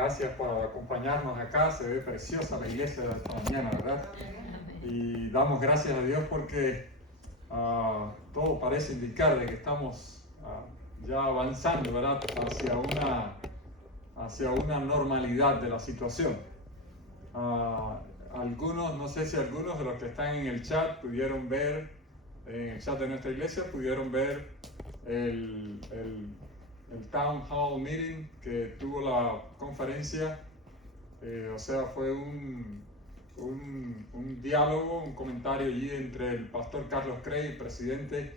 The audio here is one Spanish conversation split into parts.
Gracias por acompañarnos acá. Se ve preciosa la iglesia de esta mañana, ¿verdad? Y damos gracias a Dios porque todo parece indicar de que estamos ya avanzando, ¿verdad? Hacia una normalidad de la situación. Algunos, no sé si algunos de los que están en el chat pudieron ver, en el chat de nuestra iglesia, pudieron ver el Town Hall Meeting que tuvo la conferencia. O sea, fue un diálogo, un comentario allí entre el pastor Carlos Cray, presidente,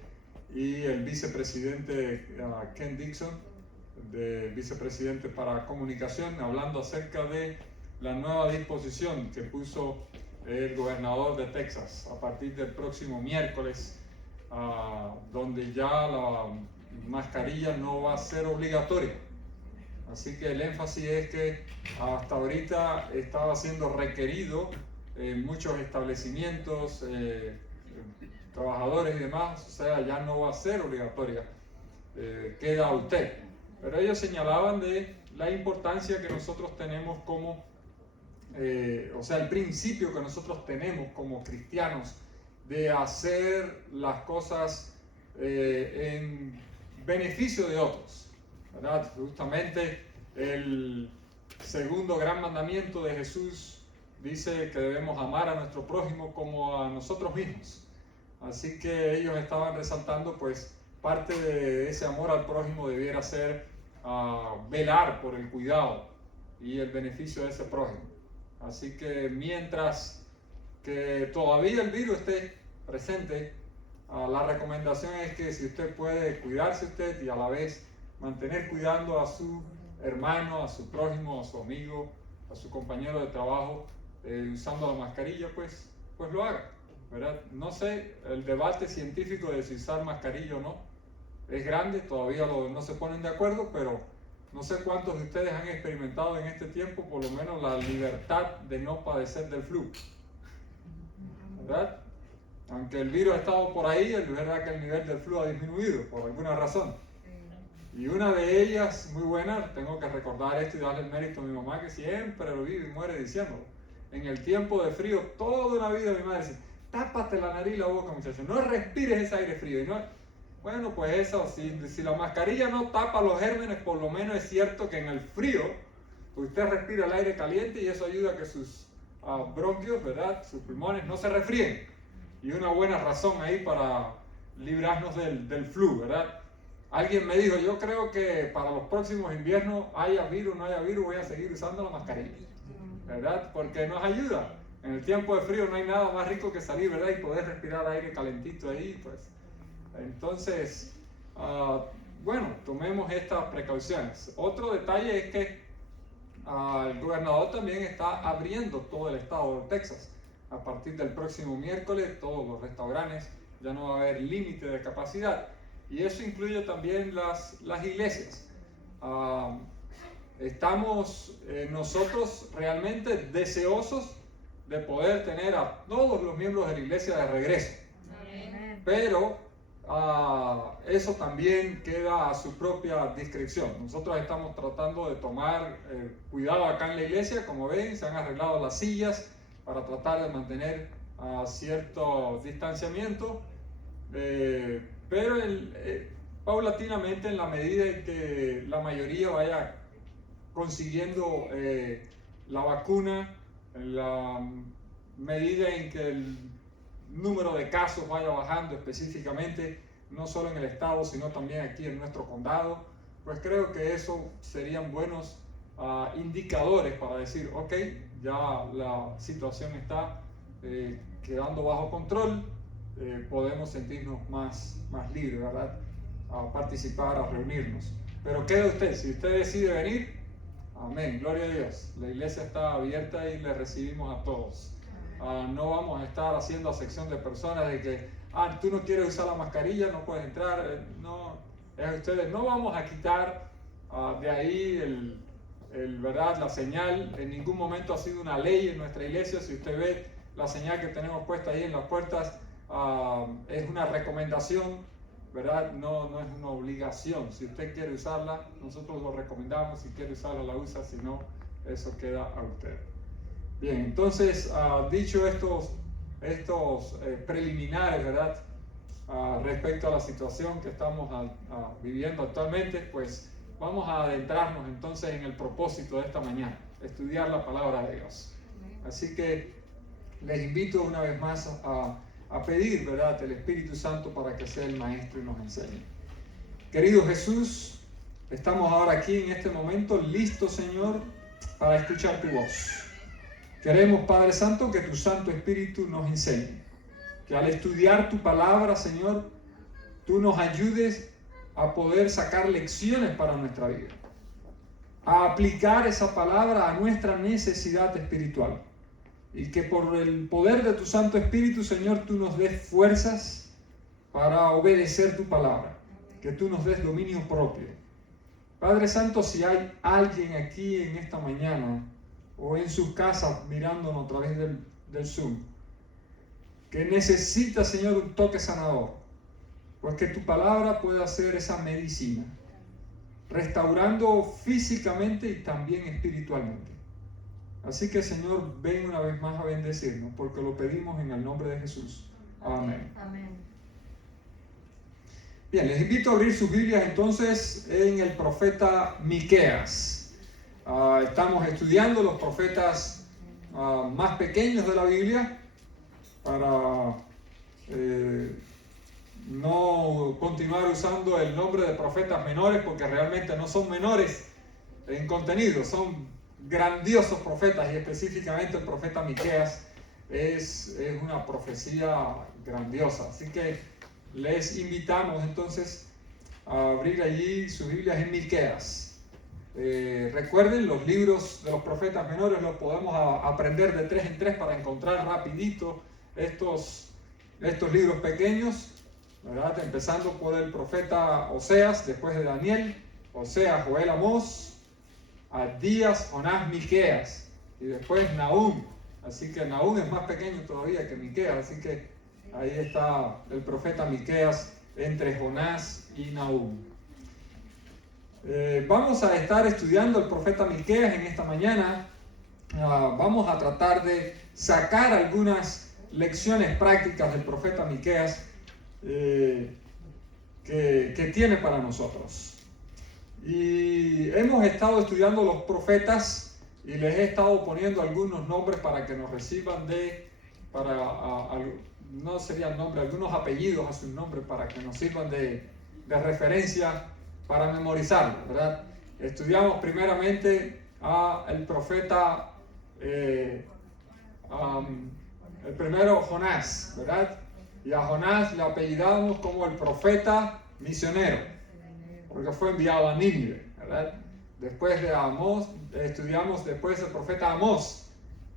y el vicepresidente Ken Dixon, vicepresidente para comunicación, hablando acerca de la nueva disposición que puso el gobernador de Texas a partir del próximo miércoles, donde ya la mascarilla no va a ser obligatoria. Así que el énfasis es que hasta ahorita estaba siendo requerido en muchos establecimientos, trabajadores y demás, o sea, ya no va a ser obligatoria, queda a usted. Pero ellos señalaban de la importancia que nosotros tenemos como, o sea, el principio que nosotros tenemos como cristianos de hacer las cosas en beneficio de otros, ¿verdad? Justamente el segundo gran mandamiento de Jesús dice que debemos amar a nuestro prójimo como a nosotros mismos. Así que ellos estaban resaltando, pues, parte de ese amor al prójimo debiera ser velar por el cuidado y el beneficio de ese prójimo. Así que mientras que todavía el virus esté presente, la recomendación es que si usted puede cuidarse usted y a la vez mantener cuidando a su hermano, a su prójimo, a su amigo, a su compañero de trabajo, usando la mascarilla, pues lo haga, ¿verdad? No sé, el debate científico de si usar mascarilla o no es grande, todavía no se ponen de acuerdo, pero no sé cuántos de ustedes han experimentado en este tiempo por lo menos la libertad de no padecer del flu, ¿verdad? Aunque el virus ha estado por ahí, es verdad que el nivel del flu ha disminuido por alguna razón. Y una de ellas, muy buena, tengo que recordar esto y darle el mérito a mi mamá, que siempre lo vive y muere diciéndolo. En el tiempo de frío, toda una vida mi madre dice, tápate la nariz y la boca, muchacho, no respires ese aire frío. Y no, bueno, pues eso, si la mascarilla no tapa los gérmenes, por lo menos es cierto que en el frío, usted respira el aire caliente y eso ayuda a que sus bronquios, ¿verdad?, sus pulmones no se resfríen. Y una buena razón ahí para librarnos del flu, ¿verdad? Alguien me dijo, yo creo que para los próximos inviernos, haya virus o no haya virus, voy a seguir usando la mascarilla, ¿verdad? Porque nos ayuda. En el tiempo de frío no hay nada más rico que salir, ¿verdad? Y poder respirar aire calentito ahí, pues. Entonces, bueno, tomemos estas precauciones. Otro detalle es que el gobernador también está abriendo todo el estado de Texas. A partir del próximo miércoles, todos los restaurantes, ya no va a haber límite de capacidad. Y eso incluye también las iglesias. Estamos nosotros realmente deseosos de poder tener a todos los miembros de la iglesia de regreso. Pero eso también queda a su propia discreción. Nosotros estamos tratando de tomar cuidado acá en la iglesia. Como ven, se han arreglado las sillas para tratar de mantener cierto distanciamiento. Pero paulatinamente, en la medida en que la mayoría vaya consiguiendo la vacuna, en la medida en que el número de casos vaya bajando específicamente, no solo en el estado, sino también aquí en nuestro condado, pues creo que eso serían buenos indicadores para decir, ok, ya la situación está quedando bajo control, podemos sentirnos más libres, ¿verdad?, a participar, a reunirnos. Pero quede usted, si usted decide venir, amén, gloria a Dios, la iglesia está abierta y le recibimos a todos. No vamos a estar haciendo acepción de personas de que, tú no quieres usar la mascarilla, no puedes entrar. No, es a ustedes. No vamos a quitar de ahí ¿verdad?, la señal. En ningún momento ha sido una ley en nuestra iglesia. Si usted ve la señal que tenemos puesta ahí en las puertas, es una recomendación, ¿verdad? No es una obligación. Si usted quiere usarla, nosotros lo recomendamos. Si quiere usarla, la usa. Si no, eso queda a usted. Bien, entonces, dicho estos preliminares, ¿verdad? Respecto a la situación que estamos viviendo actualmente, pues vamos a adentrarnos entonces en el propósito de esta mañana, estudiar la palabra de Dios. Así que les invito una vez más a pedir, ¿verdad?, el Espíritu Santo para que sea el Maestro y nos enseñe. Querido Jesús, estamos ahora aquí en este momento listos, Señor, para escuchar tu voz. Queremos, Padre Santo, que tu Santo Espíritu nos enseñe. Que al estudiar tu palabra, Señor, tú nos ayudes a poder sacar lecciones para nuestra vida. A aplicar esa palabra a nuestra necesidad espiritual. Y que por el poder de tu Santo Espíritu, Señor, tú nos des fuerzas para obedecer tu palabra. Que tú nos des dominio propio. Padre Santo, si hay alguien aquí en esta mañana o en sus casas mirándonos a través del Zoom, que necesita, Señor, un toque sanador, pues que tu palabra pueda ser esa medicina, restaurando físicamente y también espiritualmente. Así que, Señor, ven una vez más a bendecirnos, porque lo pedimos en el nombre de Jesús. Amén. Amén. Bien, les invito a abrir sus Biblias entonces en el profeta Miqueas. Estamos estudiando los profetas más pequeños de la Biblia para no continuar usando el nombre de profetas menores, porque realmente no son menores en contenido, son grandiosos profetas, y específicamente el profeta Miqueas es una profecía grandiosa. Así que les invitamos entonces a abrir allí sus Biblias en Miqueas. Recuerden, los libros de los profetas menores los podemos aprender de 3 en 3 para encontrar rapidito estos libros pequeños, ¿verdad? Empezando por el profeta Oseas, después de Daniel, Oseas, Joel, Amós, Abdías, Jonás, Miqueas, y después Nahum. Así que Nahum es más pequeño todavía que Miqueas, así que ahí está el profeta Miqueas entre Jonás y Nahum. Vamos a estar estudiando el profeta Miqueas en esta mañana. Vamos a tratar de sacar algunas lecciones prácticas del profeta Miqueas que tiene para nosotros. Y hemos estado estudiando los profetas y les he estado poniendo algunos nombres para que nos reciban no serían nombres, algunos apellidos a sus nombres para que nos sirvan de referencia para memorizarlo, ¿verdad? Estudiamos primeramente el profeta, el primero Jonás, ¿verdad? Y a Jonás le apellidamos como el profeta misionero, porque fue enviado a Nínive, ¿verdad? Después de Amós, estudiamos después el profeta Amós,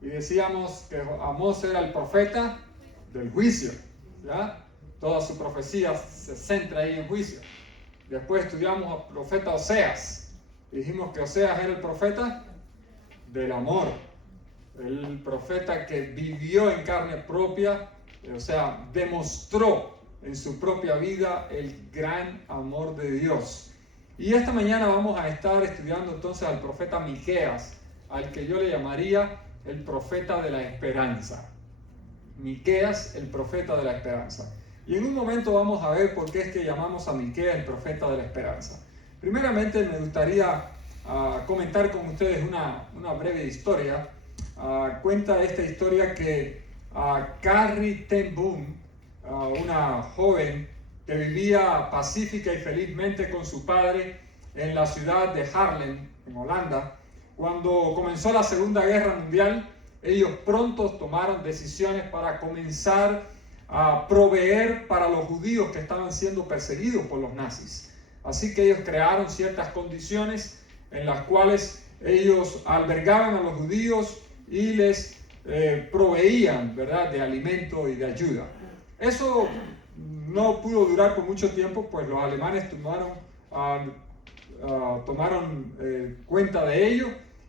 y decíamos que Amós era el profeta del juicio, ¿ya? Toda su profecía se centra ahí en juicio. Después estudiamos al profeta Oseas, y dijimos que Oseas era el profeta del amor, el profeta que vivió en carne propia, o sea, demostró en su propia vida el gran amor de Dios. Y esta mañana vamos a estar estudiando entonces al profeta Miqueas, al que yo le llamaría el profeta de la esperanza. Miqueas, el profeta de la esperanza. Y en un momento vamos a ver por qué es que llamamos a Miqueas el profeta de la esperanza. Primeramente me gustaría comentar con ustedes una breve historia. Cuenta esta historia que Carrie ten Boom, una joven que vivía pacífica y felizmente con su padre en la ciudad de Haarlem, en Holanda, cuando comenzó la Segunda Guerra Mundial, ellos pronto tomaron decisiones para comenzar a proveer para los judíos que estaban siendo perseguidos por los nazis. Así que ellos crearon ciertas condiciones en las cuales ellos albergaban a los judíos y les proveían, ¿verdad?, de alimento y de ayuda. Eso no pudo durar por mucho tiempo, pues los alemanes tomaron cuenta de ello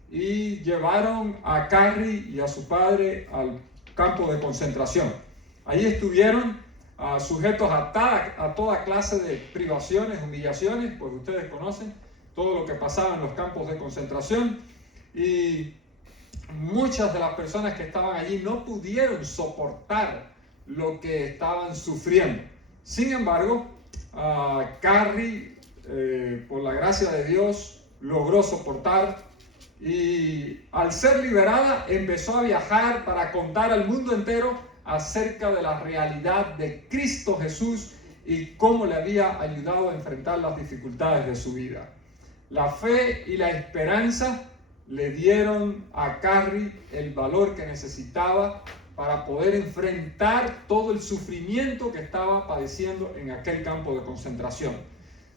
y llevaron a Carrie y a su padre al campo de concentración. Allí estuvieron sujetos a toda clase de privaciones, humillaciones, pues ustedes conocen todo lo que pasaba en los campos de concentración. y muchas de las personas que estaban allí no pudieron soportar lo que estaban sufriendo. Sin embargo, Carrie, por la gracia de Dios, logró soportar, y al ser liberada empezó a viajar para contar al mundo entero acerca de la realidad de Cristo Jesús y cómo le había ayudado a enfrentar las dificultades de su vida. La fe y la esperanza le dieron a Carrie el valor que necesitaba para poder enfrentar todo el sufrimiento que estaba padeciendo en aquel campo de concentración.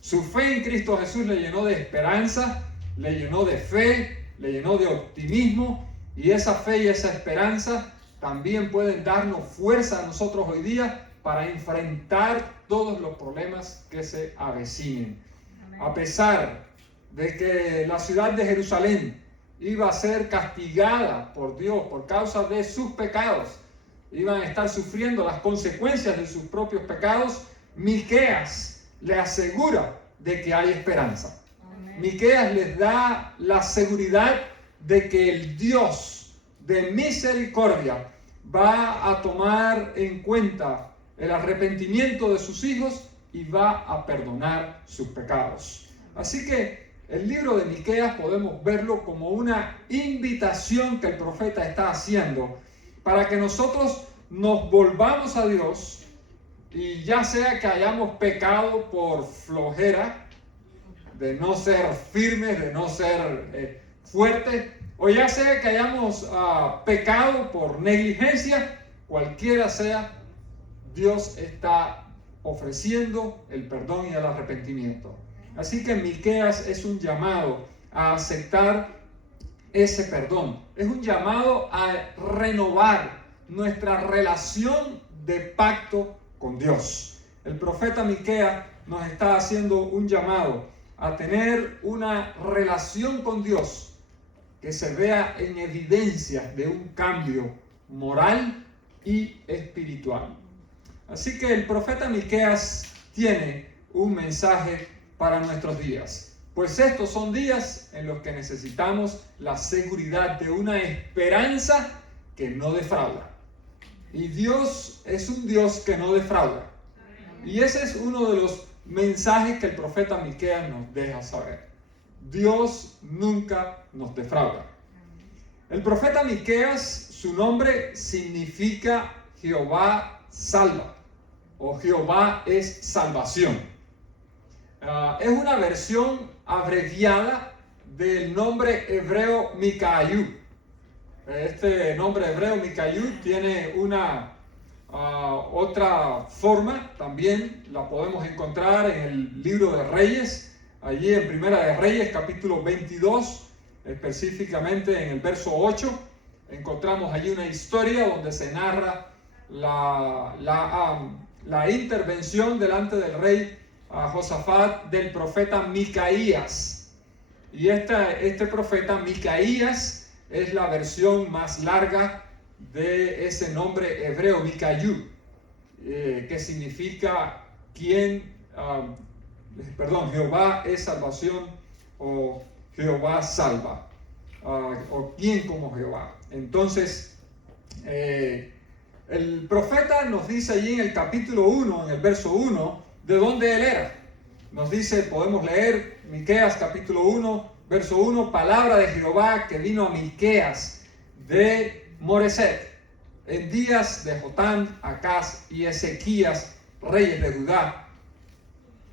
Su fe en Cristo Jesús le llenó de esperanza, le llenó de fe, le llenó de optimismo, y esa fe y esa esperanza también pueden darnos fuerza a nosotros hoy día para enfrentar todos los problemas que se avecinen. Amén. A pesar de que la ciudad de Jerusalén iba a ser castigada por Dios por causa de sus pecados, iban a estar sufriendo las consecuencias de sus propios pecados, Miqueas le asegura de que hay esperanza. Amén. Miqueas les da la seguridad de que el Dios de misericordia va a tomar en cuenta el arrepentimiento de sus hijos y va a perdonar sus pecados. Así que el libro de Miqueas podemos verlo como una invitación que el profeta está haciendo para que nosotros nos volvamos a Dios, y ya sea que hayamos pecado por flojera, de no ser firmes, de no ser fuertes, o ya sea que hayamos pecado por negligencia, cualquiera sea, Dios está ofreciendo el perdón y el arrepentimiento. Así que Miqueas es un llamado a aceptar ese perdón. Es un llamado a renovar nuestra relación de pacto con Dios. El profeta Miqueas nos está haciendo un llamado a tener una relación con Dios que se vea en evidencia de un cambio moral y espiritual. Así que el profeta Miqueas tiene un mensaje para nuestros días, pues estos son días en los que necesitamos la seguridad de una esperanza que no defrauda. Y Dios es un Dios que no defrauda. Y ese es uno de los mensajes que el profeta Miqueas nos deja saber. Dios nunca nos defrauda. El profeta Miqueas, su nombre significa Jehová salva, o Jehová es salvación. Es una versión abreviada del nombre hebreo Micayú. Este nombre hebreo Micayú tiene una otra forma, también la podemos encontrar en el libro de Reyes, allí en Primera de Reyes, capítulo 22, específicamente en el verso 8, encontramos allí una historia donde se narra la intervención delante del rey Josafat del profeta Micaías. Y este profeta Micaías es la versión más larga de ese nombre hebreo Micayú, que significa Jehová es salvación, o Jehová salva, o quién como Jehová. Entonces el profeta nos dice allí en el capítulo 1, en el verso 1, de dónde él era. Nos dice, podemos leer Miqueas capítulo 1, verso 1, palabra de Jehová que vino a Miqueas de Moreset, en días de Jotán, Acaz y Ezequías, reyes de Judá.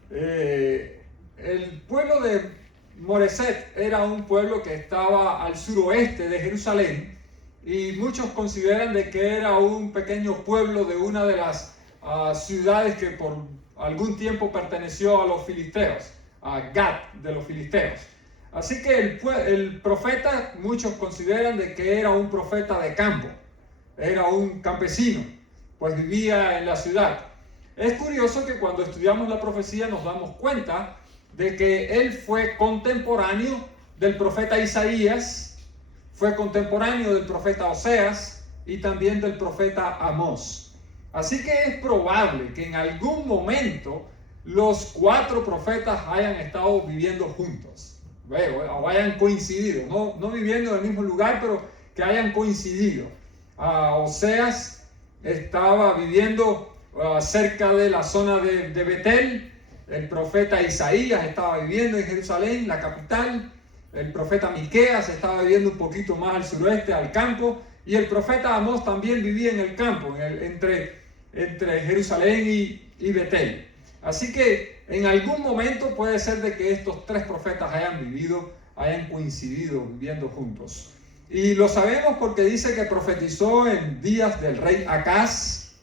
El pueblo de Moreset era un pueblo que estaba al suroeste de Jerusalén, y muchos consideran de que era un pequeño pueblo de una de las ciudades que por algún tiempo perteneció a los filisteos, a Gat de los filisteos. Así que el profeta, muchos consideran de que era un profeta de campo, era un campesino, pues vivía en la ciudad. Es curioso que cuando estudiamos la profecía nos damos cuenta de que él fue contemporáneo del profeta Isaías, fue contemporáneo del profeta Oseas y también del profeta Amós. Así que es probable que en algún momento los 4 profetas hayan estado viviendo juntos. o hayan coincidido, no viviendo en el mismo lugar, pero que hayan coincidido. Oseas estaba viviendo cerca de la zona de Betel, el profeta Isaías estaba viviendo en Jerusalén, la capital, el profeta Miqueas estaba viviendo un poquito más al suroeste, al campo, y el profeta Amós también vivía en el campo, entre Jerusalén y Betel. Así que en algún momento puede ser de que estos tres profetas hayan coincidido viviendo juntos. Y lo sabemos porque dice que profetizó en días del rey Acaz.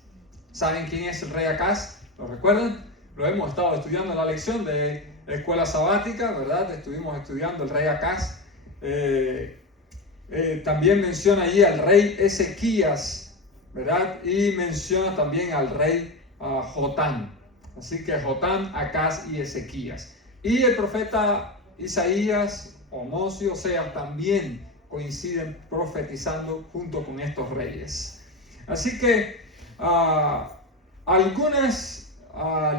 ¿Saben quién es el rey Acaz? ¿Lo recuerdan? Lo hemos estado estudiando en la lección de escuela sabática, ¿verdad? Estuvimos estudiando el rey Acaz. También menciona allí al rey Ezequías, ¿verdad? Y menciona también al rey Jotam. Así que Jotam, Acaz y Ezequías. Y el profeta Isaías, Amós y Oseas también coinciden profetizando junto con estos reyes. Así que algunas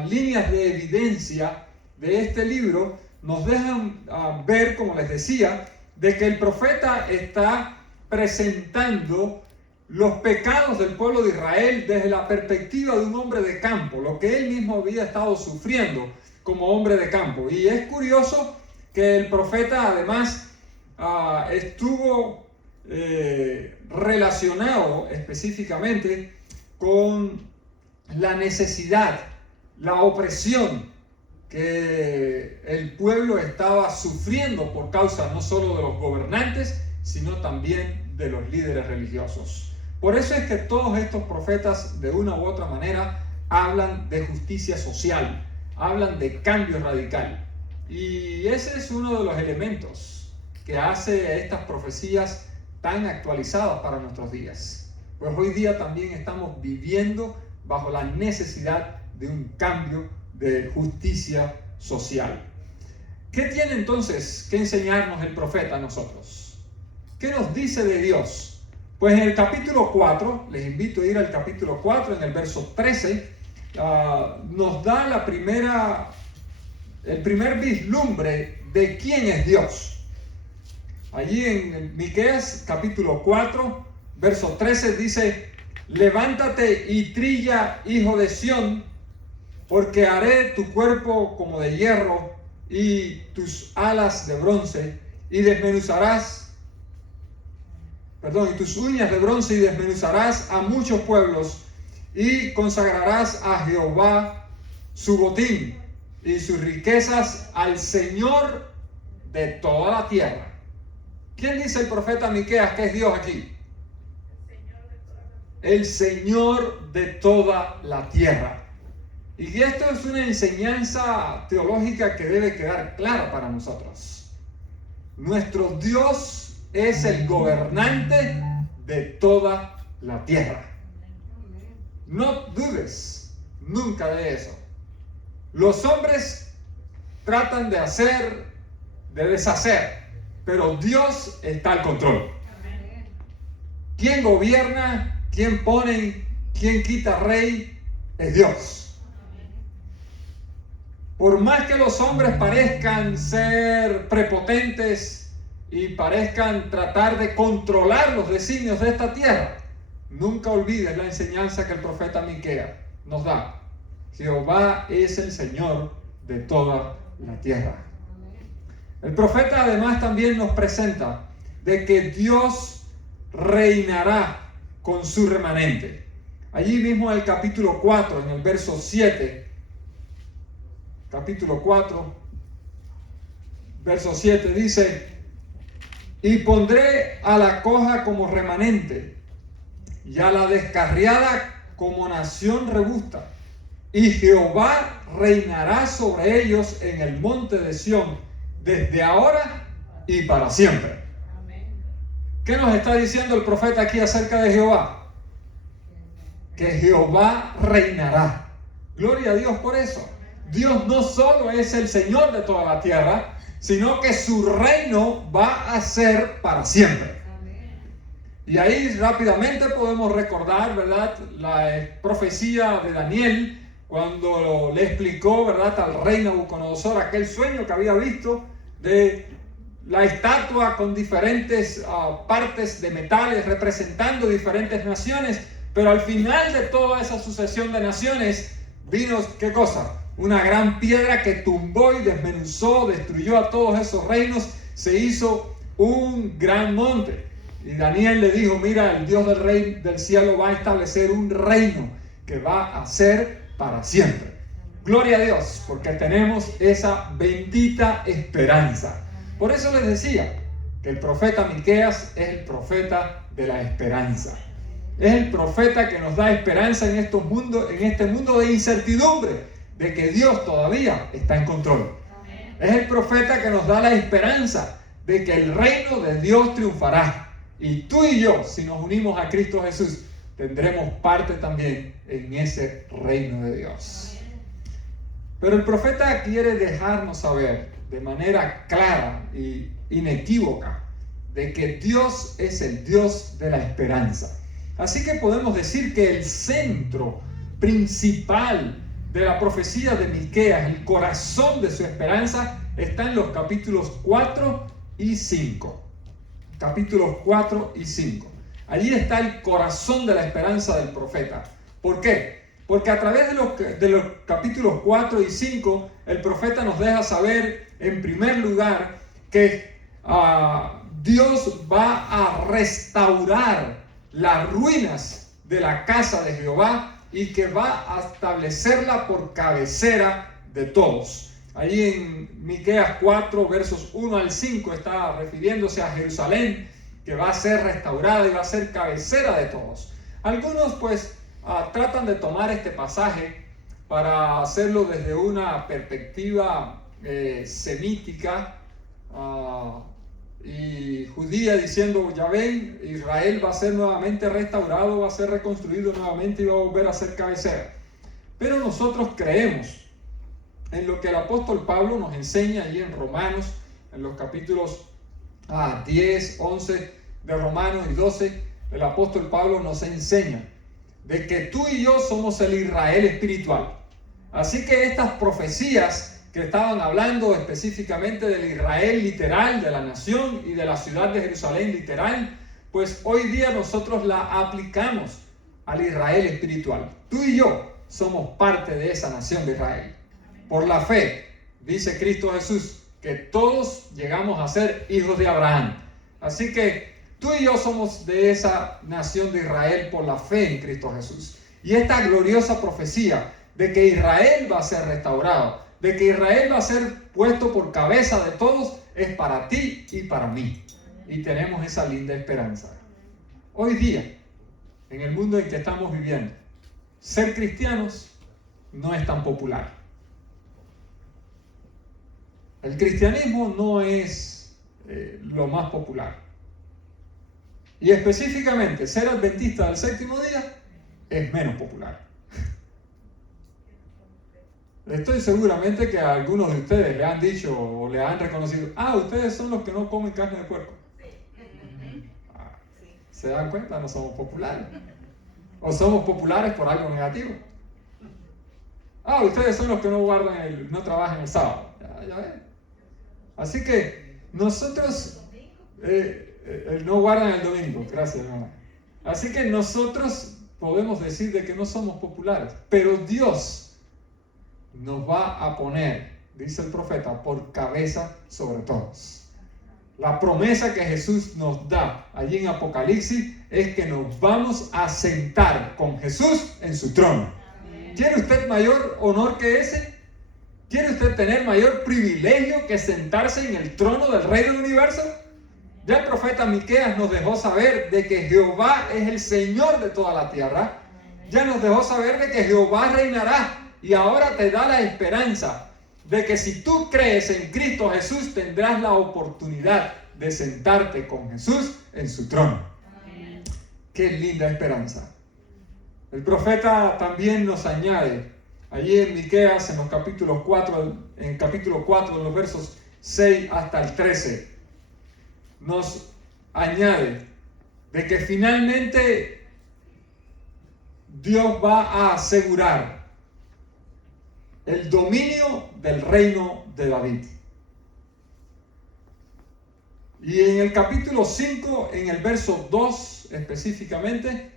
líneas de evidencia de este libro nos dejan ver, como les decía, de que el profeta está presentando los pecados del pueblo de Israel desde la perspectiva de un hombre de campo, lo que él mismo había estado sufriendo como hombre de campo. Y es curioso que el profeta además estuvo relacionado específicamente con la necesidad, la opresión que el pueblo estaba sufriendo por causa no solo de los gobernantes, sino también de los líderes religiosos. Por eso es que todos estos profetas, de una u otra manera, hablan de justicia social, hablan de cambio radical. Y ese es uno de los elementos que hace a estas profecías tan actualizadas para nuestros días. Pues hoy día también estamos viviendo bajo la necesidad de un cambio de justicia social. ¿Qué tiene entonces que enseñarnos el profeta a nosotros? ¿Qué nos dice de Dios? Pues en el capítulo 4, les invito a ir al capítulo 4, en el verso 13, nos da el primer vislumbre de quién es Dios. Allí en Miqueas capítulo 4, verso 13 dice: levántate y trilla, hijo de Sión, porque haré tu cuerpo como de hierro y tus alas de bronce, y tus uñas de bronce, y desmenuzarás a muchos pueblos, y consagrarás a Jehová su botín y sus riquezas al Señor de toda la tierra. ¿Quién dice el profeta Miqueas que es Dios aquí? El Señor de toda la tierra. Y esto es una enseñanza teológica que debe quedar clara para nosotros. Nuestro Dios es el gobernante de toda la tierra. No dudes nunca de eso. Los hombres tratan de hacer, de deshacer, pero Dios está al control. ¿Quién gobierna? ¿Quién pone? ¿Quién quita rey? Es Dios. Por más que los hombres parezcan ser prepotentes y parezcan tratar de controlar los designios de esta tierra, nunca olvides la enseñanza que el profeta Miqueas nos da. Jehová es el Señor de toda la tierra. El profeta además también nos presenta de que Dios reinará con su remanente. Allí mismo en el capítulo 4, en el verso 7, capítulo 4, verso 7 dice: y pondré a la coja como remanente, y a la descarriada como nación robusta, y Jehová reinará sobre ellos en el monte de Sión, desde ahora y para siempre. ¿Qué nos está diciendo el profeta aquí acerca de Jehová? Que Jehová reinará. Gloria a Dios por eso. Dios no solo es el Señor de toda la tierra, sino que su reino va a ser para siempre. Y ahí rápidamente podemos recordar, ¿verdad?, la profecía de Daniel, cuando le explicó, ¿verdad?, al rey Nabucodonosor aquel sueño que había visto de la estatua con diferentes partes de metales representando diferentes naciones, pero al final de toda esa sucesión de naciones vino, ¿qué cosa? Una gran piedra que tumbó y desmenuzó, destruyó a todos esos reinos, se hizo un gran monte. Y Daniel le dijo, mira, el Dios del cielo va a establecer un reino que va a ser para siempre. Gloria a Dios, porque tenemos esa bendita esperanza. Por eso les decía que el profeta Miqueas es el profeta de la esperanza. Es el profeta que nos da esperanza en este mundo de incertidumbre, de que Dios todavía está en control. Es el profeta que nos da la esperanza de que el reino de Dios triunfará. Y tú y yo, si nos unimos a Cristo Jesús, tendremos parte también en ese reino de Dios. Pero el profeta quiere dejarnos saber de manera clara e inequívoca de que Dios es el Dios de la esperanza. Así que podemos decir que el centro principal de la profecía de Miqueas, el corazón de su esperanza, está en los capítulos 4 y 5. Capítulos 4 y 5. Allí está el corazón de la esperanza del profeta. ¿Por qué? Porque a través de los capítulos 4 y 5, el profeta nos deja saber, en primer lugar, que Dios va a restaurar las ruinas de la casa de Jehová y que va a establecerla por cabecera de todos. Ahí en Miqueas 4, versos 1 al 5, está refiriéndose a Jerusalén, que va a ser restaurada y va a ser cabecera de todos. Algunos pues tratan de tomar este pasaje para hacerlo desde una perspectiva semítica y judía, diciendo, ya ven, Israel va a ser nuevamente restaurado, va a ser reconstruido nuevamente y va a volver a ser cabecera. Pero nosotros creemos en lo que el apóstol Pablo nos enseña allí en Romanos, en los capítulos 10, 11 de Romanos y 12, el apóstol Pablo nos enseña de que tú y yo somos el Israel espiritual. Así que estas profecías que estaban hablando específicamente del Israel literal, de la nación y de la ciudad de Jerusalén literal, pues hoy día nosotros la aplicamos al Israel espiritual. Tú y yo somos parte de esa nación de Israel. Por la fe, dice Cristo Jesús, que todos llegamos a ser hijos de Abraham. Así que tú y yo somos de esa nación de Israel por la fe en Cristo Jesús. Y esta gloriosa profecía de que Israel va a ser restaurado, de que Israel va a ser puesto por cabeza de todos, es para ti y para mí. Y tenemos esa linda esperanza. Hoy día, en el mundo en que estamos viviendo, ser cristianos no es tan popular. El cristianismo no es lo más popular. Y específicamente, ser adventista del séptimo día es menos popular. Estoy seguramente que a algunos de ustedes le han dicho o le han reconocido, ustedes son los que no comen carne de puerco. ¿Se dan cuenta? No somos populares. O somos populares por algo negativo. Ustedes son los que no trabajan el sábado. Ya ven. Así que nosotros no guardan el domingo. Gracias, hermano. Así que nosotros podemos decir de que no somos populares, pero Dios nos va a poner, dice el profeta, por cabeza sobre todos. La promesa que Jesús nos da allí en Apocalipsis es que nos vamos a sentar con Jesús en su trono. ¿Quiere usted mayor honor que ese? ¿Quiere usted tener mayor privilegio que sentarse en el trono del Rey del Universo? Ya el profeta Miqueas nos dejó saber de que Jehová es el Señor de toda la tierra. Ya nos dejó saber de que Jehová reinará. Y ahora te da la esperanza de que si tú crees en Cristo Jesús, tendrás la oportunidad de sentarte con Jesús en su trono. Amén. Qué linda esperanza. El profeta también nos añade, allí en Miqueas, en capítulo 4, en los versos 6 hasta el 13, nos añade de que finalmente Dios va a asegurar el dominio del reino de David. Y en el capítulo 5, en el verso 2 específicamente,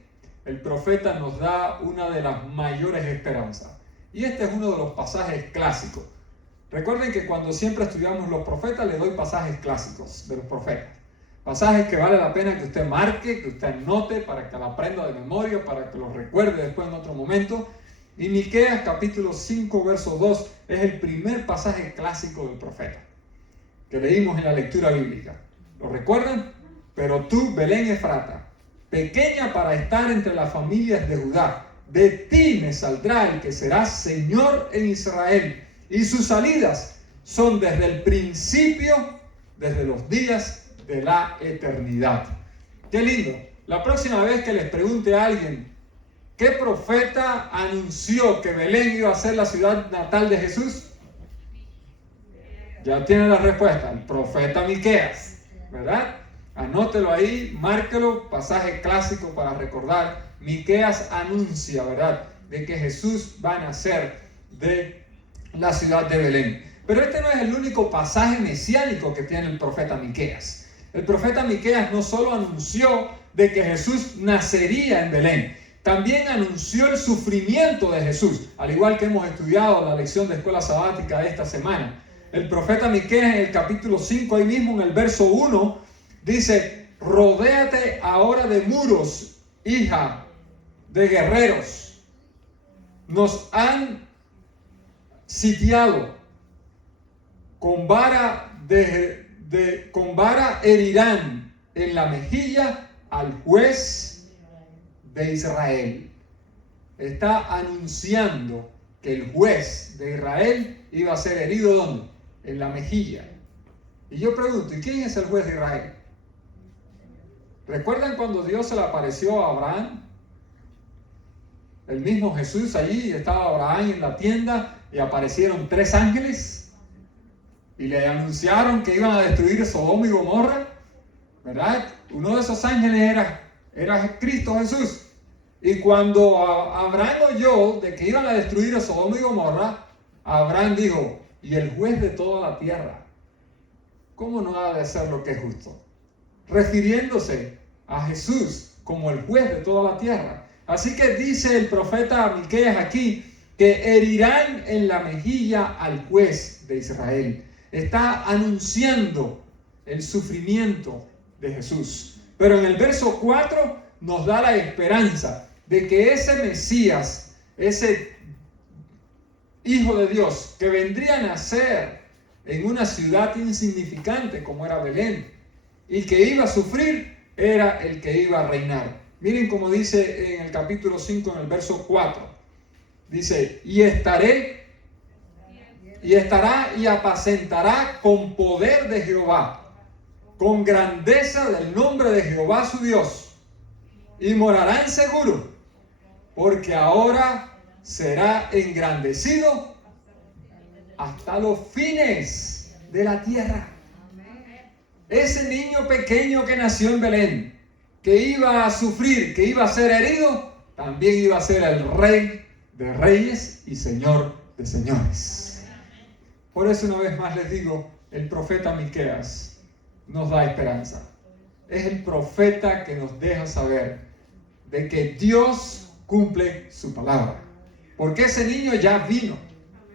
el profeta nos da una de las mayores esperanzas. Y este es uno de los pasajes clásicos. Recuerden que cuando siempre estudiamos los profetas, le doy pasajes clásicos de los profetas. Pasajes que vale la pena que usted marque, que usted anote para que lo aprenda de memoria, para que lo recuerde después en otro momento. Y Miqueas capítulo 5, verso 2 es el primer pasaje clásico del profeta que leímos en la lectura bíblica. ¿Lo recuerdan? Pero tú, Belén Efrata, pequeña para estar entre las familias de Judá, de ti me saldrá el que será Señor en Israel, y sus salidas son desde el principio, desde los días de la eternidad. ¡Qué lindo! La próxima vez que les pregunte a alguien, ¿qué profeta anunció que Belén iba a ser la ciudad natal de Jesús? Ya tienen la respuesta, el profeta Miqueas, ¿verdad? Anótelo ahí, márquelo, pasaje clásico para recordar. Miqueas anuncia, ¿verdad?, de que Jesús va a nacer de la ciudad de Belén. Pero este no es el único pasaje mesiánico que tiene el profeta Miqueas. El profeta Miqueas no solo anunció de que Jesús nacería en Belén, también anunció el sufrimiento de Jesús, al igual que hemos estudiado la lección de escuela sabática de esta semana. El profeta Miqueas en el capítulo 5, ahí mismo en el verso 1, dice: rodéate ahora de muros, hija de guerreros. Nos han sitiado, con vara con vara herirán en la mejilla al juez de Israel. Está anunciando que el juez de Israel iba a ser herido, ¿dónde? En la mejilla. Y yo pregunto, ¿y quién es el juez de Israel? ¿Recuerdan cuando Dios se le apareció a Abraham? El mismo Jesús allí, estaba Abraham en la tienda y aparecieron 3 ángeles y le anunciaron que iban a destruir Sodoma y Gomorra, ¿verdad? Uno de esos ángeles era Cristo Jesús. Y cuando Abraham oyó de que iban a destruir a Sodoma y Gomorra, Abraham dijo: y el juez de toda la tierra, ¿cómo no ha de hacer lo que es justo? Refiriéndose a Jesús como el juez de toda la tierra. Así que dice el profeta Miqueas aquí que herirán en la mejilla al juez de Israel. Está anunciando el sufrimiento de Jesús. Pero en el verso 4 nos da la esperanza de que ese Mesías, ese Hijo de Dios, que vendría a nacer en una ciudad insignificante como era Belén, y que iba a sufrir, era el que iba a reinar. Miren cómo dice en el capítulo 5, en el verso 4. Dice: y estará y apacentará con poder de Jehová, con grandeza del nombre de Jehová su Dios, y morará en seguro, porque ahora será engrandecido hasta los fines de la tierra. Ese niño pequeño que nació en Belén, que iba a sufrir, que iba a ser herido, también iba a ser el Rey de reyes y Señor de señores. Por eso, una vez más les digo, el profeta Miqueas nos da esperanza. Es el profeta que nos deja saber de que Dios cumple su palabra. Porque ese niño ya vino,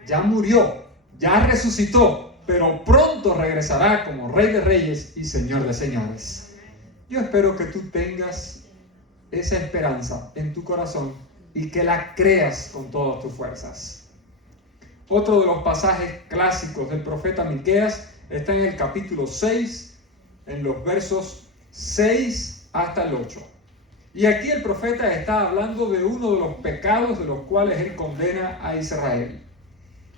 ya murió, ya resucitó, pero pronto regresará como Rey de reyes y Señor de señores. Yo espero que tú tengas esa esperanza en tu corazón y que la creas con todas tus fuerzas. Otro de los pasajes clásicos del profeta Miqueas está en el capítulo 6, en los versos 6 hasta el 8. Y aquí el profeta está hablando de uno de los pecados de los cuales él condena a Israel.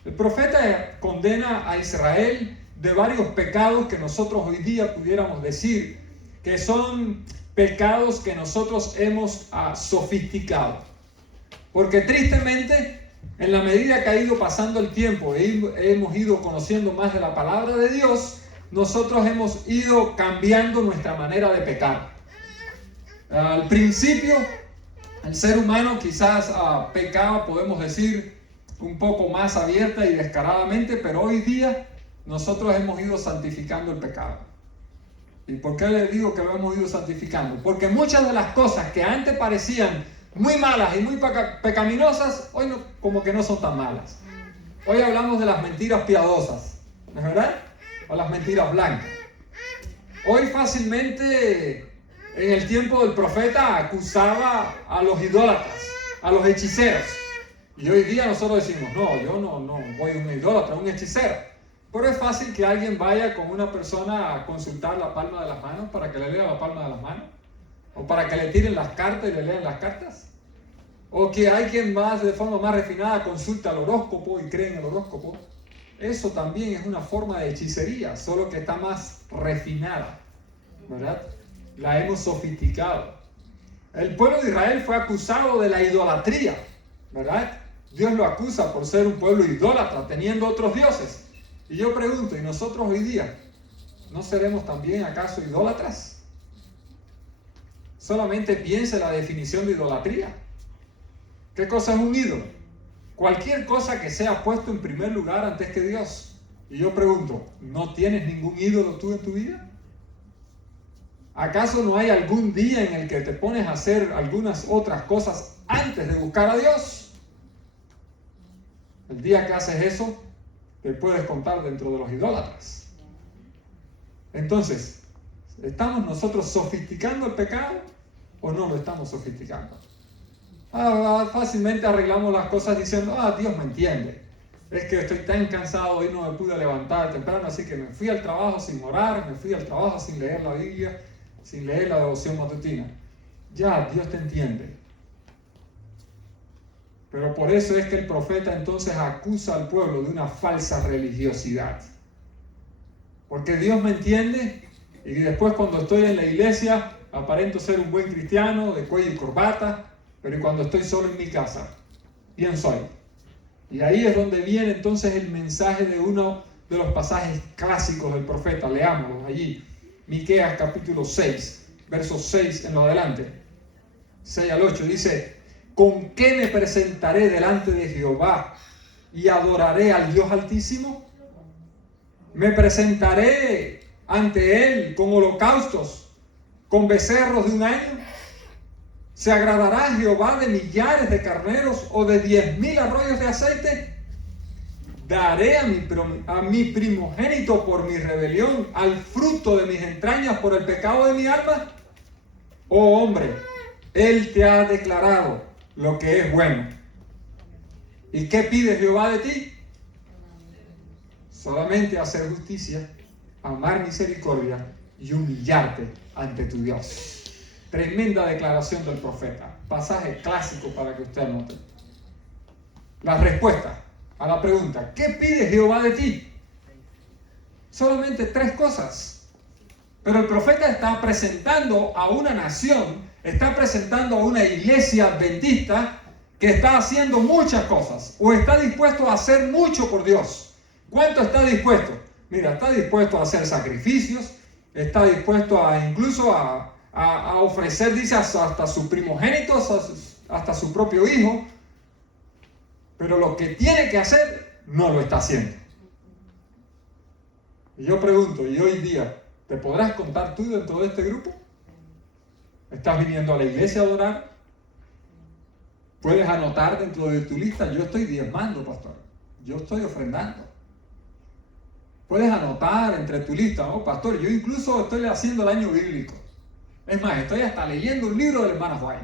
El profeta condena a Israel de varios pecados que nosotros hoy día pudiéramos decir que son pecados que nosotros hemos sofisticado. Porque tristemente, en la medida que ha ido pasando el tiempo e hemos ido conociendo más de la palabra de Dios, nosotros hemos ido cambiando nuestra manera de pecar. Al principio, el ser humano quizás pecaba, podemos decir, un poco más abierta y descaradamente, pero hoy día nosotros hemos ido santificando el pecado. ¿Y por qué les digo que lo hemos ido santificando? Porque muchas de las cosas que antes parecían muy malas y muy pecaminosas, hoy no, como que no son tan malas. Hoy hablamos de las mentiras piadosas, ¿no es verdad? O las mentiras blancas. Hoy fácilmente, en el tiempo del profeta, acusaba a los idólatras, a los hechiceros. Y hoy día nosotros decimos, no, yo no voy a un idólatra, a un hechicero. Pero es fácil que alguien vaya con una persona a consultar la palma de las manos para que le lea la palma de las manos. O para que le tiren las cartas y le lean las cartas. O que alguien más, de forma más refinada, consulta el horóscopo y cree en el horóscopo. Eso también es una forma de hechicería, solo que está más refinada, ¿verdad? La hemos sofisticado. El pueblo de Israel fue acusado de la idolatría, ¿verdad? Dios lo acusa por ser un pueblo idólatra, teniendo otros dioses. Y yo pregunto, ¿y nosotros hoy día no seremos también acaso idólatras? Solamente piense la definición de idolatría. ¿Qué cosa es un ídolo? Cualquier cosa que sea puesto en primer lugar antes que Dios. Y yo pregunto, ¿no tienes ningún ídolo tú en tu vida? ¿Acaso no hay algún día en el que te pones a hacer algunas otras cosas antes de buscar a Dios? El día que haces eso, te puedes contar dentro de los idólatras. Entonces, ¿estamos nosotros sofisticando el pecado o no lo estamos sofisticando? Fácilmente arreglamos las cosas diciendo, Dios me entiende. Es que estoy tan cansado y no me pude levantar temprano, así que me fui al trabajo sin orar, me fui al trabajo sin leer la Biblia, sin leer la devoción matutina. Ya, Dios te entiende. Pero por eso es que el profeta entonces acusa al pueblo de una falsa religiosidad. Porque Dios me entiende y después cuando estoy en la iglesia aparento ser un buen cristiano de cuello y corbata, pero cuando estoy solo en mi casa, ¿quién soy? Y ahí es donde viene entonces el mensaje de uno de los pasajes clásicos del profeta. Leámoslo allí. Miqueas capítulo 6, versos 6 en lo adelante. 6 al 8 dice, ¿con qué me presentaré delante de Jehová y adoraré al Dios Altísimo? ¿Me presentaré ante Él con holocaustos, con becerros de un año? ¿Se agradará Jehová de millares de carneros o de 10,000 arroyos de aceite? ¿Daré a mi primogénito por mi rebelión, al fruto de mis entrañas por el pecado de mi alma? Oh hombre, Él te ha declarado lo que es bueno. ¿Y qué pide Jehová de ti? Solamente hacer justicia, amar misericordia y humillarte ante tu Dios. Tremenda declaración del profeta. Pasaje clásico para que usted anote. La respuesta a la pregunta, ¿qué pide Jehová de ti? Solamente 3 cosas. Pero el profeta está presentando a una nación, está presentando a una iglesia adventista que está haciendo muchas cosas o está dispuesto a hacer mucho por Dios. ¿Cuánto está dispuesto? Mira, está dispuesto a hacer sacrificios, está dispuesto a incluso a ofrecer, dice, hasta su primogénito, hasta su propio hijo, pero lo que tiene que hacer no lo está haciendo. Y yo pregunto, ¿y hoy día te podrás contar tú dentro de este grupo? ¿Estás viniendo a la iglesia a adorar? ¿Puedes anotar dentro de tu lista? Yo estoy diezmando, pastor, yo estoy ofrendando. Puedes anotar entre tu lista, pastor, yo incluso estoy haciendo el año bíblico. Es más, estoy hasta leyendo un libro del hermano White.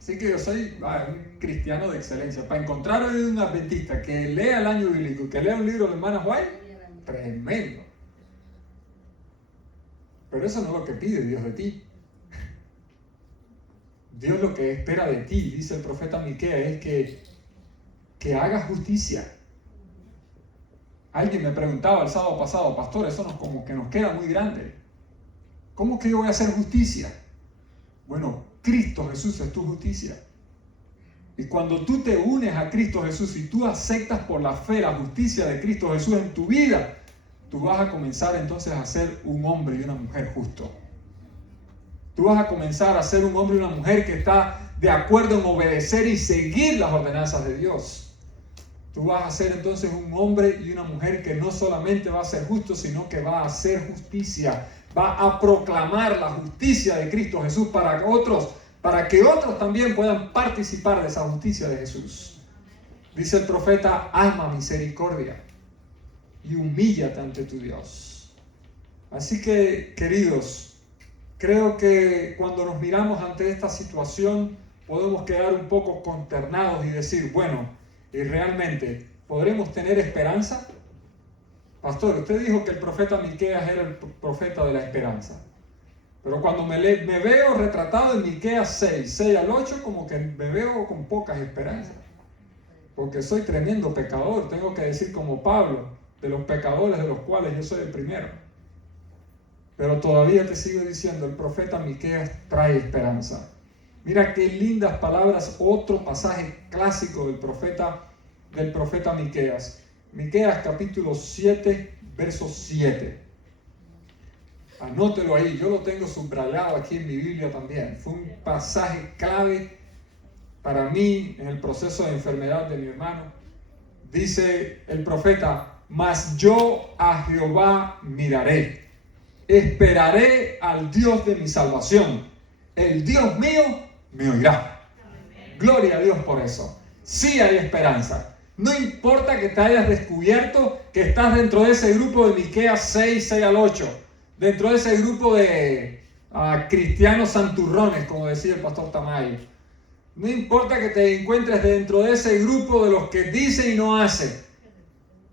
Así que yo soy un cristiano de excelencia. Para encontrar hoy un adventista que lea el año bíblico y que lea un libro del hermano White, tremendo. Pero eso no es lo que pide Dios de ti. Dios lo que espera de ti, dice el profeta Miqueas, es que hagas justicia. Alguien me preguntaba el sábado pasado, pastor, eso como que nos queda muy grande. ¿Cómo que yo voy a hacer justicia? Bueno, Cristo Jesús es tu justicia. Y cuando tú te unes a Cristo Jesús y tú aceptas por la fe la justicia de Cristo Jesús en tu vida, tú vas a comenzar entonces a ser un hombre y una mujer justo. Tú vas a comenzar a ser un hombre y una mujer que está de acuerdo en obedecer y seguir las ordenanzas de Dios. Tú vas a ser entonces un hombre y una mujer que no solamente va a ser justo, sino que va a hacer justicia va a proclamar la justicia de Cristo Jesús para que otros también puedan participar de esa justicia de Jesús. Dice el profeta, ama misericordia y humíllate ante tu Dios. Así que, queridos, creo que cuando nos miramos ante esta situación podemos quedar un poco consternados y decir, bueno, ¿y realmente podremos tener esperanza? Pastor, usted dijo que el profeta Miqueas era el profeta de la esperanza. Pero cuando me veo retratado en Miqueas 6 al 8, como que me veo con pocas esperanzas. Porque soy tremendo pecador, tengo que decir como Pablo, de los pecadores de los cuales yo soy el primero. Pero todavía te sigo diciendo, el profeta Miqueas trae esperanza. Mira qué lindas palabras, otro pasaje clásico del profeta Miqueas. Miqueas capítulo 7, verso 7. Anótelo ahí, yo lo tengo subrayado aquí en mi Biblia también. Fue un pasaje clave para mí en el proceso de enfermedad de mi hermano. Dice el profeta, mas yo a Jehová miraré, esperaré al Dios de mi salvación, el Dios mío me oirá. Gloria a Dios por eso. Sí hay esperanza. No importa que te hayas descubierto que estás dentro de ese grupo de Miqueas 6 al 8, dentro de ese grupo de cristianos santurrones, como decía el pastor Tamayo. No importa que te encuentres dentro de ese grupo de los que dicen y no hacen.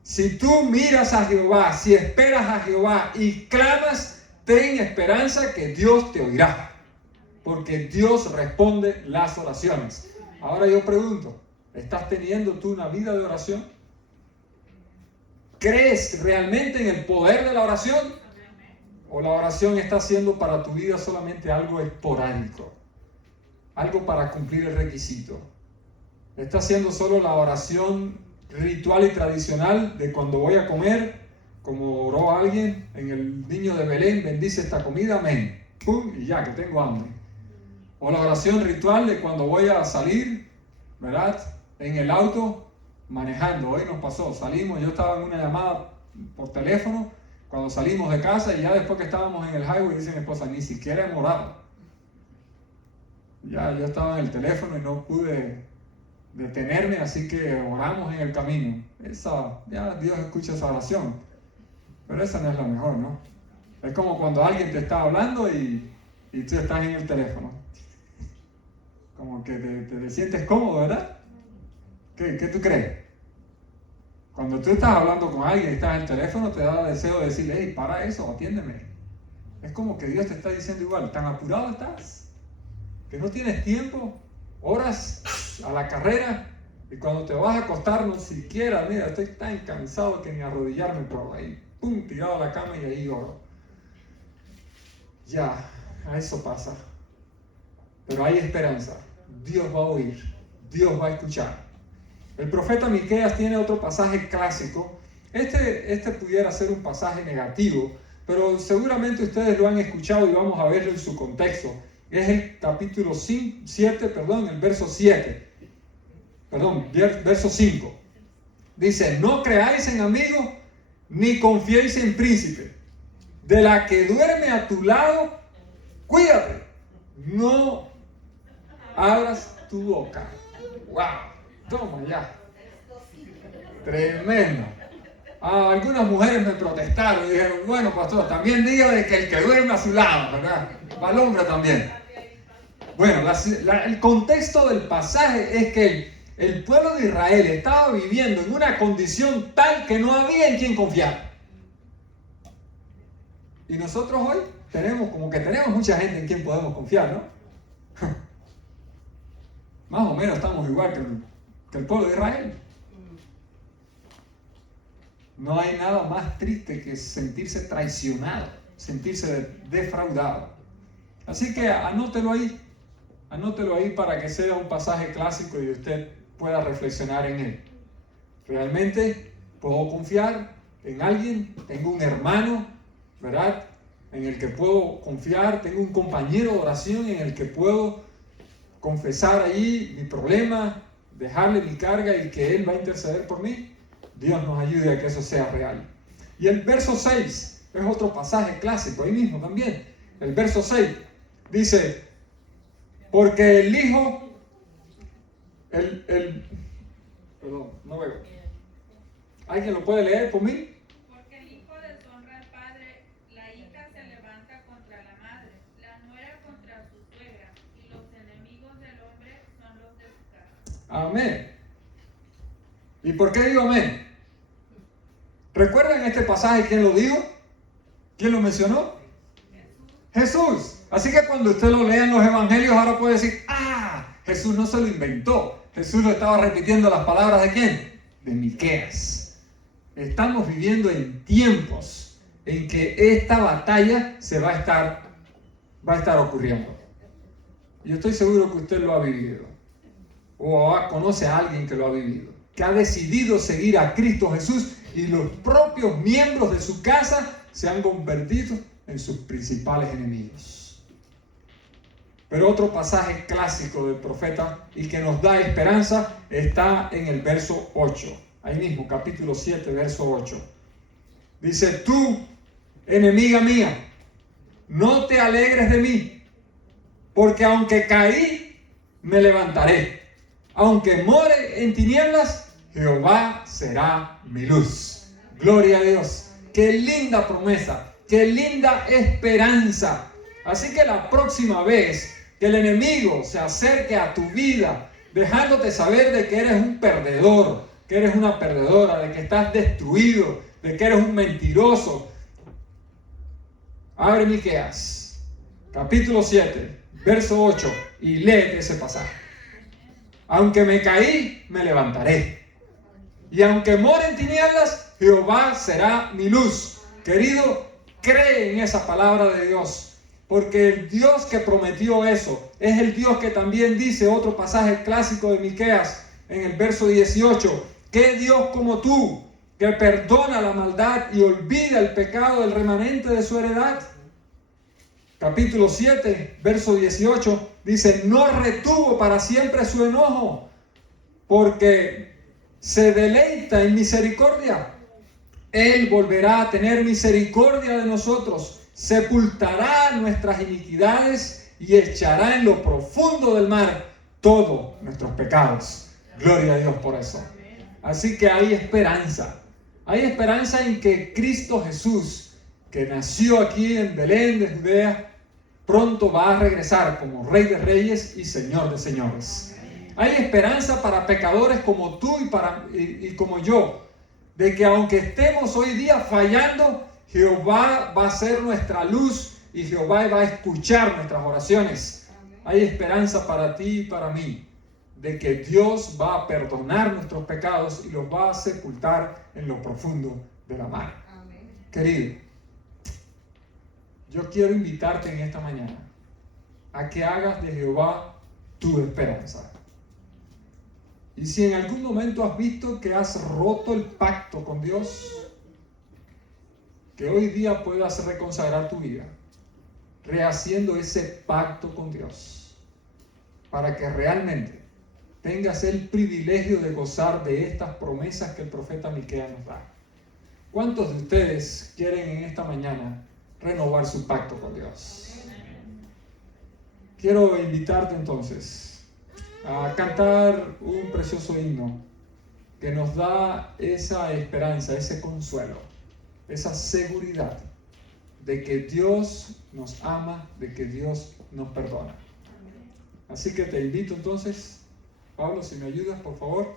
Si tú miras a Jehová, si esperas a Jehová y clamas, ten esperanza que Dios te oirá. Porque Dios responde las oraciones. Ahora yo pregunto, ¿estás teniendo tú una vida de oración? ¿Crees realmente en el poder de la oración? ¿O la oración está siendo para tu vida solamente algo esporádico? Algo para cumplir el requisito. ¿Está siendo solo la oración ritual y tradicional de cuando voy a comer, como oró alguien en el niño de Belén, bendice esta comida, amén, pum, y ya, que tengo hambre? O la oración ritual de cuando voy a salir, ¿verdad?, en el auto, manejando. Hoy nos pasó, salimos, yo estaba en una llamada por teléfono, cuando salimos de casa, y ya después que estábamos en el highway, dice mi esposa, ni siquiera hemos orado. Ya yo estaba en el teléfono y no pude detenerme, así que oramos en el camino. Ya Dios escucha esa oración, pero esa no es la mejor, ¿no? Es como cuando alguien te está hablando y tú estás en el teléfono. Como que te sientes cómodo, ¿verdad? ¿Qué tú crees? Cuando tú estás hablando con alguien y estás en el teléfono, te da deseo de decirle, hey, para eso, atiéndeme. Es como que Dios te está diciendo igual, ¿tan apurado estás? ¿Que no tienes tiempo? Horas a la carrera, y cuando te vas a acostar, no siquiera, mira, estoy tan cansado que ni arrodillarme por ahí, pum, tirado a la cama y ahí oro. Ya, a eso pasa. Pero hay esperanza. Dios va a oír, Dios va a escuchar. El profeta Miqueas tiene otro pasaje clásico. Este pudiera ser un pasaje negativo, pero seguramente ustedes lo han escuchado y vamos a verlo en su contexto. Es el capítulo 7, el verso 7. Verso 5. Dice, no creáis en amigo, ni confiéis en príncipe. De la que duerme a tu lado, cuídate. No abras tu boca. ¡Wow! Toma ya. Tremendo. Algunas mujeres me protestaron y dijeron, bueno, pastor, también diga de que el que duerme a su lado, ¿verdad? Va al hombre también. Bueno, el contexto del pasaje es que el pueblo de Israel estaba viviendo en una condición tal que no había en quien confiar. Y nosotros hoy tenemos mucha gente en quien podemos confiar, ¿no? Más o menos estamos igual que el pueblo de Israel. No hay nada más triste que sentirse traicionado, sentirse defraudado. Así que anótelo ahí para que sea un pasaje clásico y usted pueda reflexionar en él. ¿Realmente puedo confiar en alguien? Tengo un hermano, ¿verdad?, en el que puedo confiar. Tengo un compañero de oración en el que puedo confesar ahí mi problema, dejarle mi carga y que Él va a interceder por mí. Dios nos ayude a que eso sea real. Y el verso 6 Es otro pasaje clásico, ahí mismo también. El verso 6 dice, porque el Hijo, perdón, no veo. ¿Alguien lo puede leer por mí? Porque el hijo deshonra al padre, la hija se levanta contra la madre, la nuera contra su suegra, y los enemigos del hombre son los de su casa. Amén. ¿Y por qué digo amén? ¿Recuerdan este pasaje quién lo dijo? ¿Quién lo mencionó? Jesús. Así que cuando usted lo lea en los evangelios, ahora puede decir, Jesús no se lo inventó. Jesús lo estaba repitiendo las palabras ¿de quién? De Miqueas. Estamos viviendo en tiempos en que esta batalla va a estar ocurriendo. Yo estoy seguro que usted lo ha vivido. O conoce a alguien que lo ha vivido. Que ha decidido seguir a Cristo Jesús y los propios miembros de su casa se han convertido en sus principales enemigos. Pero otro pasaje clásico del profeta y que nos da esperanza está en el verso 8. Ahí mismo, capítulo 7, verso 8. Dice, tú, enemiga mía, no te alegres de mí, porque aunque caí, me levantaré. Aunque more en tinieblas, Jehová será mi luz. Gloria a Dios. Qué linda promesa, qué linda esperanza. Así que la próxima vez que el enemigo se acerque a tu vida, dejándote saber de que eres un perdedor, que eres una perdedora, de que estás destruido, de que eres un mentiroso, abre Miqueas, capítulo 7, verso 8, y léete ese pasaje. Aunque me caí, me levantaré. Y aunque more en tinieblas, Jehová será mi luz. Querido, cree en esa palabra de Dios. Porque el Dios que prometió eso es el Dios que también dice otro pasaje clásico de Miqueas en el verso 18. ¿Qué Dios como tú, que perdona la maldad y olvida el pecado del remanente de su heredad? Capítulo 7, verso 18, dice, no retuvo para siempre su enojo, porque se deleita en misericordia. Él volverá a tener misericordia de nosotros, sepultará nuestras iniquidades y echará en lo profundo del mar todos nuestros pecados. Gloria a Dios por eso. Así que hay esperanza. Hay esperanza en que Cristo Jesús, que nació aquí en Belén de Judea, pronto va a regresar como Rey de Reyes y Señor de Señores. Hay esperanza para pecadores como tú y como yo, de que aunque estemos hoy día fallando, Jehová va a ser nuestra luz y Jehová va a escuchar nuestras oraciones. Hay esperanza para ti y para mí, de que Dios va a perdonar nuestros pecados y los va a sepultar en lo profundo de la mar. Querido, yo quiero invitarte en esta mañana a que hagas de Jehová tu esperanza. Y si en algún momento has visto que has roto el pacto con Dios, que hoy día puedas reconsagrar tu vida, rehaciendo ese pacto con Dios, para que realmente tengas el privilegio de gozar de estas promesas que el profeta Miqueas nos da. ¿Cuántos de ustedes quieren en esta mañana renovar su pacto con Dios? Quiero invitarte entonces a cantar un precioso himno que nos da esa esperanza, ese consuelo, esa seguridad de que Dios nos ama, de que Dios nos perdona. Así que te invito entonces, Pablo, si me ayudas, por favor.